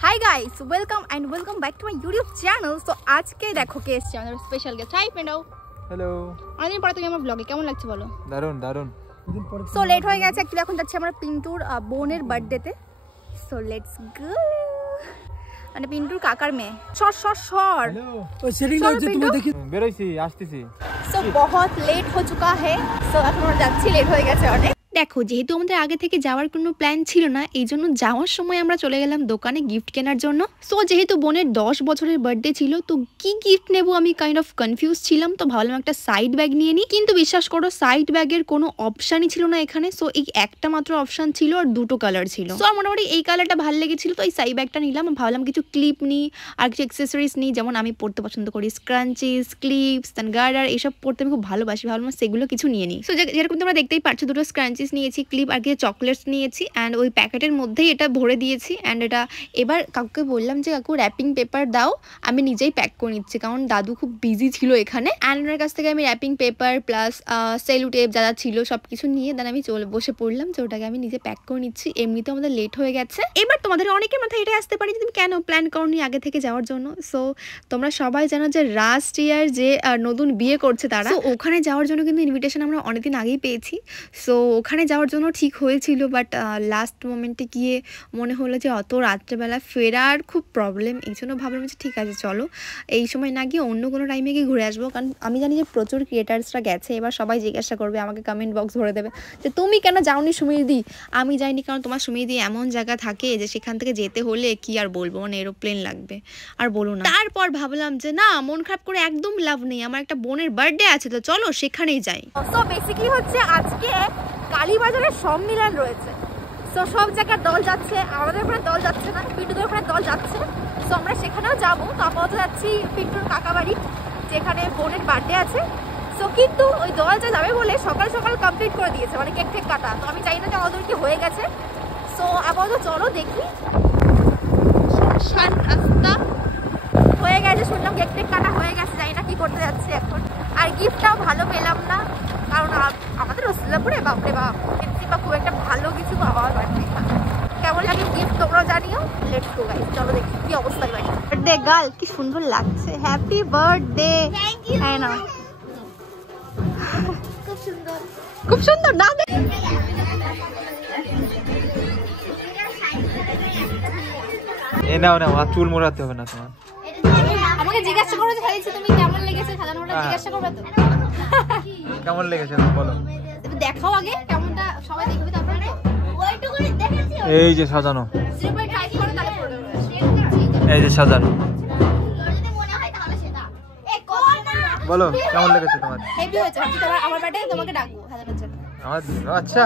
Hi guys, welcome back to my YouTube channel. तो आज के देखो के এসেছে আমাদের স্পেশাল গেস্ট। হাই পেন্ডাও। হ্যালো। অনেকদিন পরে তুমি আমার ব্লগে কেমন লাগছে বলো? দারুণ দারুণ। সো লেট হয়ে গেছে একটু, এখন যাচ্ছি আমরা পিন্টুর বোনের বার্থডেতে। So let's go. মানে পিন্টুর কাকার মেয়ে। সর হ্যালো। ও সেটিং হচ্ছে, তুমি দেখি বেরোইছি আসতেছি। সো বহুত লেট हो चुका है। সো এখন আমরা যাচ্ছি, লেট হয়ে গেছে অনেক। দেখো, যেহেতু আমাদের আগে থেকে যাওয়ার কোনো প্ল্যান ছিল না, এই জন্য যাওয়ার সময় আমরা চলে গেলাম দোকানে গিফট কেনার জন্য। সো যেহেতু বোনের 10 বছরের বার্থডে ছিল, তো কি গিফট নেব আমি কাইন্ড অফ কনফিউজ ছিলাম। তো ভাবলাম একটা সাইড ব্যাগ নিয়ে নিই, কিন্তু বিশ্বাস করো সাইড ব্যাগের কোনো অপশানই ছিল না এখানে। সো এই একটা মাত্র অপশান ছিল আর দুটো কালার ছিল। সো মোটামুটি এই কালারটা ভালো লেগেছিল, তো এই সাইড ব্যাগটা নিলাম। ভাবলাম কিছু ক্লিপ নিই আর কিছু অ্যাক্সেসরিজ নিই, যেমন আমি পড়তে পছন্দ করি স্ক্রাঞ্চিস, ক্লিপস, দেন গার্ডার, এইসব পড়তে আমি খুব ভালোবাসি। ভাবলাম সেগুলো কিছু নিয়ে নিই। সো যেরকম তোমরা দেখতেই পাচ্ছ, দুটো স্ক্রাঞ্চিস নিয়েছি, ক্লিপ আর কিছু চকলেটস নিয়েছি, অ্যান্ড ওই প্যাকেটের মধ্যেই এটা ভরে দিয়েছি। অ্যান্ড এটা এবার কাকুকে বললাম যে কাকু র্যাপিং পেপার দাও, আমি নিজেই প্যাক করে নিচ্ছি, কারণ দাদু খুব বিজি ছিল এখানে। অ্যান্ড ওনার কাছ থেকে আমি wrapping paper plus sellotape যা যা ছিল সব কিছু নিয়ে দেন আমি বসে পড়লাম যে ওটাকে আমি নিজে প্যাক করে নিচ্ছি। এমনিতেও আমাদের লেট হয়ে গেছে। এবার তোমাদের অনেকের মাথায় এটাই আসতে পারে যে তুমি কেন প্ল্যান করোনি আগে থেকে যাওয়ার জন্য। সো তোমরা সবাই জানো যে লাস্ট ইয়ার যে নতুন বিয়ে করছে তারা, ওখানে যাওয়ার জন্য কিন্তু ইনভিটেশন আমরা অনেকদিন আগেই পেয়েছি। সো ওখানে যাওয়ার জন্য ঠিক হয়েছিল, বাট লাস্ট মোমেন্টে গিয়ে মনে হলো যে অত রাত্রেবেলা ফেরার খুব প্রবলেম। এই জন্য ভাবলাম যে ঠিক আছে চলো এই সময় না গিয়ে অন্য কোনো টাইমে গিয়ে ঘুরে আসবো, কারণ আমি জানি যে প্রচুর ক্রিয়েটার্সরা গেছে। এবার সবাই জিজ্ঞাসা করবে, আমাকে কমেন্ট বক্স ভরে দেবে যে তুমি কেন যাওনি সুমিরদি। আমি যাইনি কারণ তোমার সুমিরদি এমন জায়গা থাকে যে সেখান থেকে যেতে হলে কি আর বলবো, মানে এরোপ্লেন লাগবে আর বলো না। তারপর ভাবলাম যে না, মন খারাপ করে একদম লাভ নেই, আমার একটা বোনের বার্থডে আছে, তো চলো সেখানেই যাই। তো বেসিক্যালি হচ্ছে আজকে কালীবাজারের সম্মিলন রয়েছে। সো সব জায়গার দল যাচ্ছে, আমাদের ওখানে দল যাচ্ছে না, পিন্টুদের ওখানে দল যাচ্ছে। সো আমরা সেখানেও যাবো। তো আপাতত যাচ্ছি পিন্টুর কাকা বাড়ি, যেখানে বোনের বার্থডে আছে। সো কিন্তু ওই দল যা যাবে বলে সকাল সকাল কমপ্লিট করে দিয়েছে, মানে কেক টেক কাটা। তো আমি চাই না যে আমাদের কি হয়ে গেছে। সো আপাতত চলো দেখি। রাস্তা হয়ে গেছে, শুনলাম কেক টেক কাটা হয়ে গেছে, জানি না কি করতে যাচ্ছে এখন। আর গিফটটাও ভালো পেলাম না, কারণ আমাদের রসুল্লাপুরে বাপরে বাপ বা খুব একটা ভালো কিছু পাওয়া যায়নি। কেমন লাগে গিফট তোমরাও জানিও। লেটস গো গাইস, চলো দেখি কি অবস্থা বাড়ি। বার্থডে গার্ল কি সুন্দর লাগছে, হ্যাপি বার্থডে। হ্যাঁ না, খুব সুন্দর খুব সুন্দর না। এ নাও না, চুল মোড়াতে হবে না তোমার। আমাকে জিজ্ঞাসা করো যে খাইছি তুমি কেমন লেগেছে, সাজানোটা জিজ্ঞাসা করবে তো কেমন লেগেছে বলো। দেখাও আগে কেমনটা, সবাই দেখবে তারপরে তো। ওইটুকু করে দেখাচ্ছি। এই যে সাজানো, সিম্পল ট্রাই করো তাহলে পড়বে। এই যে সাজানো, যদি মনে হয় তাহলে সেটা। এ কোন না বলো কেমন লেগেছে তোমার? হেভি হয়েছে। আমি তোমার আমার বার্থডে তোমাকে ডাকবো সাজানোর জন্য। আচ্ছা,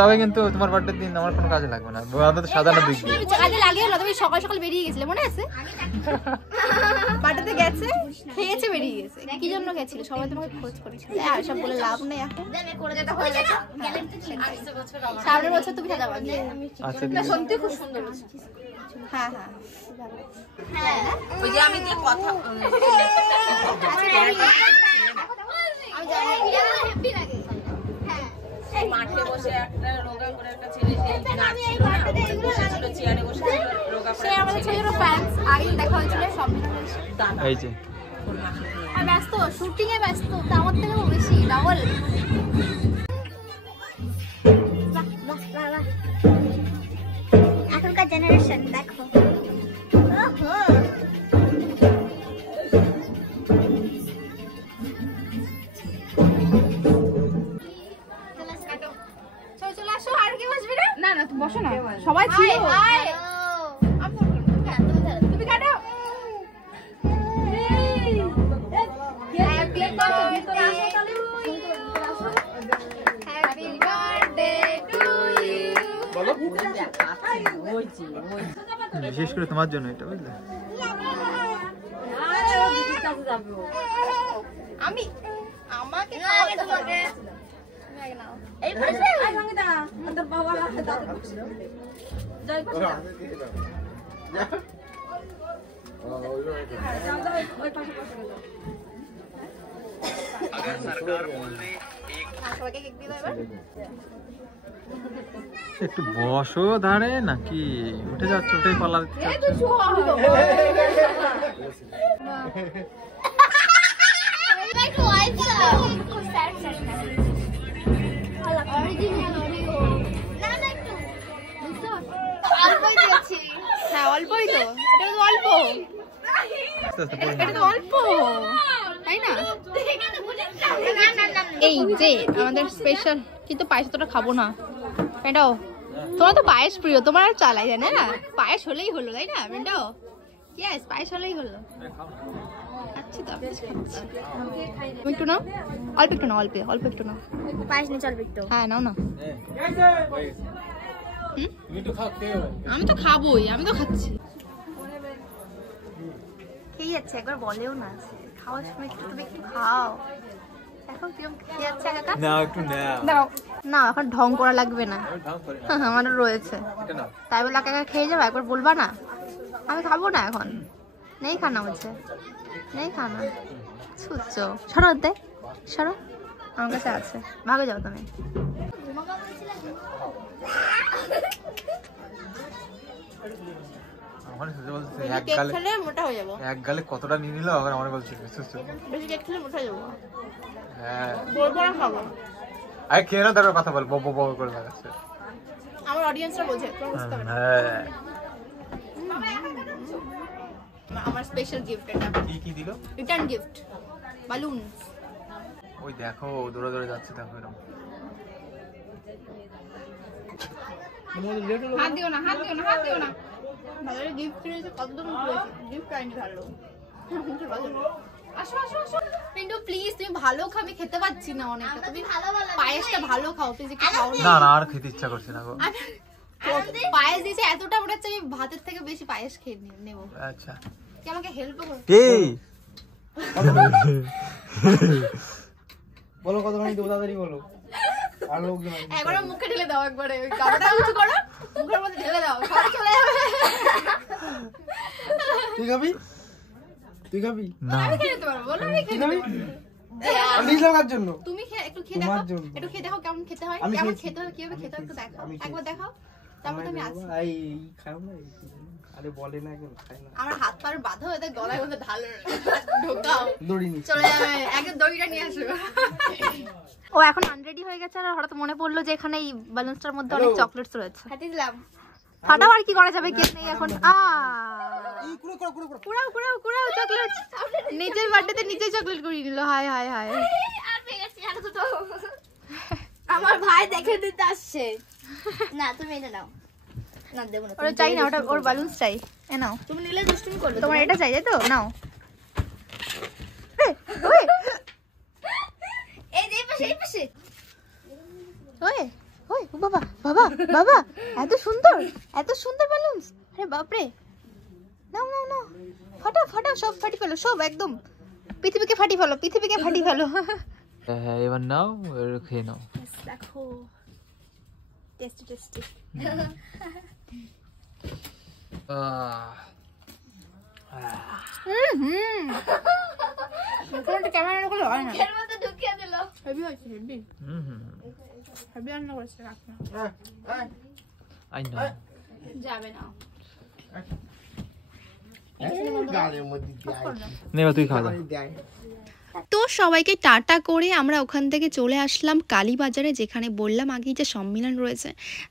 তবে কিন্তু তোমার বার্থডের দিন আমার কোনো কাজে লাগবে না, আমাদের সাজানো দিক দিয়ে কাজে লাগে না। তুমি সকাল সকাল বেরিয়ে গেছিলে মনে আছে? বার্থডেতে গেছে, খেয়েছে, বেরিয়ে গেছে। কি জন্য গেছিল সবাই তোমাকে খোঁজ করেছিল। আর সব বলে লাভ নেই, এখন করে যেতে হয়ে গেছে। সামনের বছর তুমি সাজাবা গিয়ে। আচ্ছা সত্যি খুব সুন্দর হয়েছে। হ্যাঁ হ্যাঁ হ্যাঁ, ওই যে আমি যে কথা আমি জানি হ্যাপি লাগে। মাঠে বসে একটা রোগা করে একটা ছেলে সেই নাচছিল না, বসেছিল চেয়ারে বসে রোগা করে। সে আমাদের ছোট ফ্যান্স, আগে দেখা হয়েছিল সব। এই যে আর ব্যস্ত, শুটিং এ ব্যস্ত, তা আমার থেকে বেশি ডাবল। এখনকার জেনারেশন দেখো। চলে আসো, আর কি বসবি না? না না তুমি বসো না, সবাই ছিল। তুমি কাটো। Happy birthday to you. বিশেষ করে তোমার জন্য এটা, বুঝলে? আমি আমাকে খাওয়াতে হবে। এই পাশে আই ভাঙিদা তোর বাবা হাতে দাও। যাই পাশে যা। ওই পাশে বসে যাও। अगर सरकार बोल दे एक सबाইকে কেক দিয়ে দাও এবার। একটু বসো ধারে নাকি উঠে যাচ্ছে, উঠেই পালা দিতে হ্যাঁ অল্পই তো, এটা তো অল্প, এটা তো অল্প তাই না? এই যে আমাদের স্পেশাল, কিন্তু পায়েস তোটা খাবো না, এটাও তোমার তো পায়েস প্রিয়, তোমার আর চালাই জানে না, পায়েস হলেই হলো তাই না? এটাও ইয়েস, পায়েস হলেই হলো। আচ্ছা তো একটু নাও, অল্প একটু নাও, অল্প অল্প একটু নাও, পায়েস নিয়ে চলবে একটু। হ্যাঁ নাও না। আমি তো খাবোই, আমি তো খাচ্ছি, খেয়ে যাচ্ছে, একবার বলেও না খাওয়ার সময় একটু তুমি একটু খাও। এখন কিরকম খেয়ে যাচ্ছে কাকা? নাও একটু নাও। দাও না, এখন ঢং করা লাগবে না, আমারও রয়েছে তাই বলে কাকা খেয়ে যাবো, একবার বলবা না আমি খাবো না এখন, নেই খানা বলছে, নেই খানা, ছুচ্ছ সরো দে, সরো, আমার কাছে আছে, ভাগে যাও তুমি। মোটা হয়ে যাবো, এক গালে কতটা নিয়ে নিল, আবার আমার বলছে বেশি কেক খেলে মোটা হয়ে যাবো। হ্যাঁ বলবো না খাবো, আরে খেয়ে না, তারপর কথা বল, বব বব করে লাগাচ্ছে। আমার অডিয়েন্সরা বোঝে, হ্যাঁ আমার স্পেশাল গিফট এটা। কি দিল? Return gift, balloon. ওই দেখো দৌড়ে দৌড়ে যাচ্ছে, দেখো এরকম। হাত দিও না, হাত দিও না, হাত দিও না। ভালো গিফট কিনেছে, কতদম করেছে, গিফট আইনি ভালো। আসো আসো আসো পিন্টু, প্লিজ তুমি ভালো খাও, আমি খেতে পাচ্ছি না অনেকটা, তুমি পায়েসটা ভালো খাও প্লিজ, একটু খাও না না আর খেতে ইচ্ছা করছে না গো। পায়েস দিয়েছে এতটা, মনে হচ্ছে আমি ভাতের থেকে বেশি পায়েস খেয়ে নেবো। আচ্ছা কি আমাকে হেল্প করো? এই বলো কতখানি দেবো, তাড়াতাড়ি বলো। আর লোক একবার মুখে ঢেলে দাও, একবারে ওই কাপড়টা উঁচু করো, মুখের মধ্যে ঢেলে দাও, খাওয়া চলে যাবে। তুই খাবি? তুই খাবি? না আমি খেয়ে নিতে পারবো, বলো আমি খেয়ে খাবি? নিতে পারবো। আমি দিলাম কার জন্য? তুমি একটু খেয়ে তোমার দেখো, জন্য। একটু খেয়ে দেখো কেমন খেতে হয়, আমি কেমন খেয়েছি। খেতে হয়, কিভাবে খেতে হয় একটু দেখো, আমি একবার খেয়েছি। দেখাও, তারপর তুমি আছি। এই খাও না, আরে বলে না কেন, খাই না। আমার হাত পা বাঁধা হয়ে গলায় মধ্যে ঢালো, ঢোকাও, দড়ি নি চলে যাবে, আগে দড়িটা নিয়ে আসো। ও এখন আনরেডি হয়ে গেছে, আর হঠাৎ মনে পড়লো যে এখানে এই বালুনসটার মধ্যে অনেক চকলেটস রয়েছে, হাতে দিলাম। ফাটাও, আর কি করা যাবে, কেক নেই এখন। কুড়ো কুড়াও কুড়াও কুড়াও চকলেট, নিজের বার্থডেতে নিজে চকলেট কুড়িয়ে নিল, হায় হায় হায়। আর পেয়ে গেছি, আর দুটো। আমার ভাই দেখে দিতে আসছে। না তুমি এটা নাও। না দেবো না। ওটা চাই না, ওটা ওর বালুনস চাই, এ নাও। তুমি নিলে দুষ্টুমি করবে। তোমার এটা চাই তাই তো, নাও। এই যে এই পাশে, এই পাশে। ওই ওই ও বাবা বাবা বাবা, এত সুন্দর, এত সুন্দর বালুনস, আরে বাপরে, নাও নাও নাও, ফাটাও ফাটাও, সব ফাটি ফেলো, সব একদম পৃথিবীকে ফাটি ফেলো, পৃথিবীকে ফাটি ফেলো। হ্যাঁ এবার নাও, খেয়ে নাও। দেখো টেস্টি টেস্টি। ক্যামেরা রাখলে হয় না, এর মধ্যে ঢুকিয়ে দিল। হেভি হয়েছে, হেভি হেভি রান্না করেছে, রাখ না, আই না যাবে না। গালের মধ্যে নেবা, তুই খাওয়া দেয়। তো সবাইকে টাটা করে আমরা ওখান থেকে চলে আসলাম কালীবাজারে, যেখানে বললাম আগেই যে সম্মেলন রয়েছে,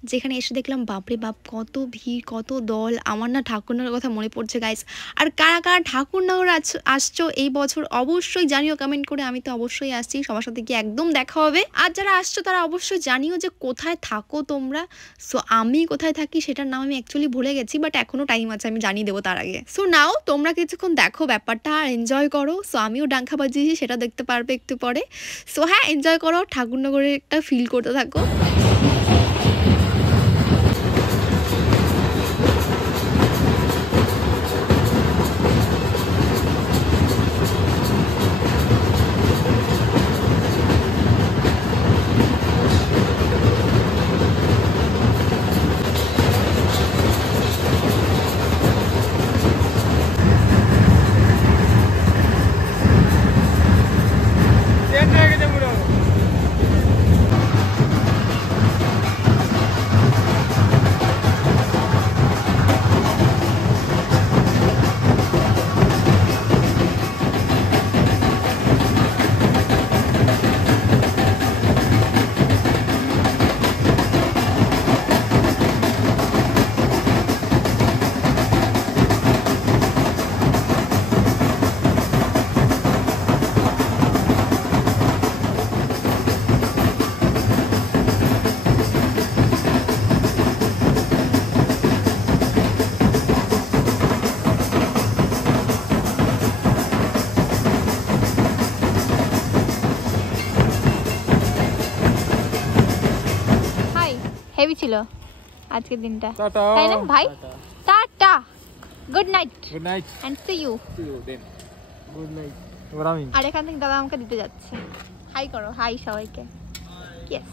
যেখানে এসে দেখলাম বাপরে বাপ কত ভিড়, কত দল। আমার না ঠাকুরনগরের কথা মনে পড়ছে গাইস, আর কারা কারা ঠাকুরনগর আসছো এই বছর অবশ্যই জানিও কমেন্ট করে, আমি তো অবশ্যই আসছি, সবার সাথে কি একদম দেখা হবে। আর যারা আসছো তারা অবশ্যই জানিও যে কোথায় থাকো তোমরা। সো আমি কোথায় থাকি সেটার নাম আমি অ্যাকচুয়ালি ভুলে গেছি, বাট এখনো টাইম আছে, আমি জানিয়ে দেবো তার আগে। সো নাও তোমরা কিছুক্ষণ দেখো ব্যাপারটা আর এনজয় করো। সো আমিও ডাঙ্কা বাজিয়েছি, সেটা দেখতে পারবে একটু পরে। সো হ্যাঁ এনজয় করো, ঠাকুরনগরের একটা ফিল করতে থাকো। হেভি ছিল আজকের দিনটা, টাটা তাই না ভাই? টাটা, good night good night and see you. Then good night. এবার আমি আর এখান থেকে দাদা আমাকে দিতে যাচ্ছে। হাই করো, হাই সবাইকে। ইয়েস।